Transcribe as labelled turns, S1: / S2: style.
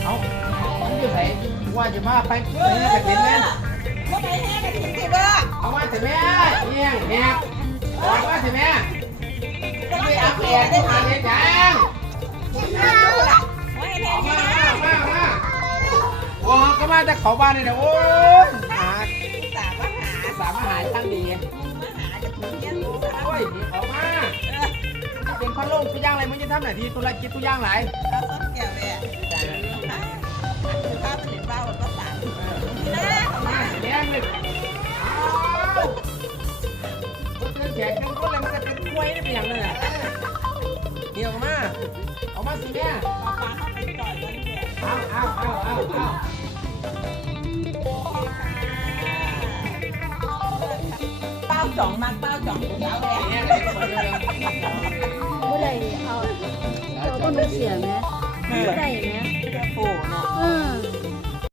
S1: เอามันอยู่ไหนว่าจะมาไปนี่กระถินแม่เอามาสิแม่เนี่ยเนี่ยบอกมาสิแม่ไม่อัพแอร์ที่มาเนี่ยจังมาโอ้ก็มาจากเขาบ้านนี่นะโอ้ยสามอาหารตั้งดีโอ้ยออกมาเป็นพันโลงตัวย่างอะไรมึงจะทำไหนทีธุรกิจตัวย่างไหนมาแดงเลยแขกกันก็เลยมันจะเป็นกล้วยนี่เป็นอย่างนั้นอ่ะเดี๋ยวเอามาสิแม่เอา
S2: เป้าจ่องมากเป้าจ่องเป้าแดง
S3: ผู้ใดเอาตัวต้นเสียไหมผู้ใด